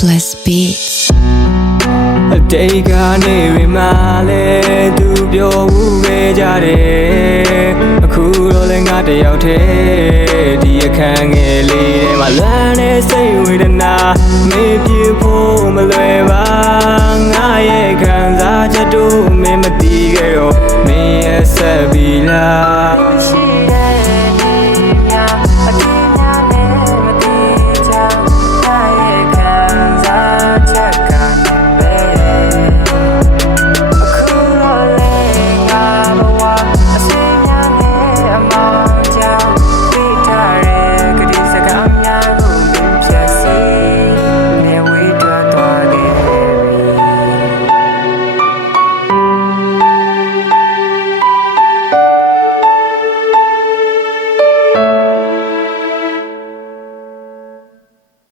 Timeless Beats အတိတ်ကနေပြီမှလည်းသူပြောဦးခဲ့ကြတယ်အခုတော့လည်းငါတယောက်တည်းဒီအခန်းငယ်လေးထဲမှာလမ်းနဲ့စိတ်ဝေဒနာမေ့ပြေဖို့မလွယ်ပါငါရဲ့ခံစားချက်တို့မင်းမသိခဲ့တော့မင်းရဲ့ဆက်ပြီလား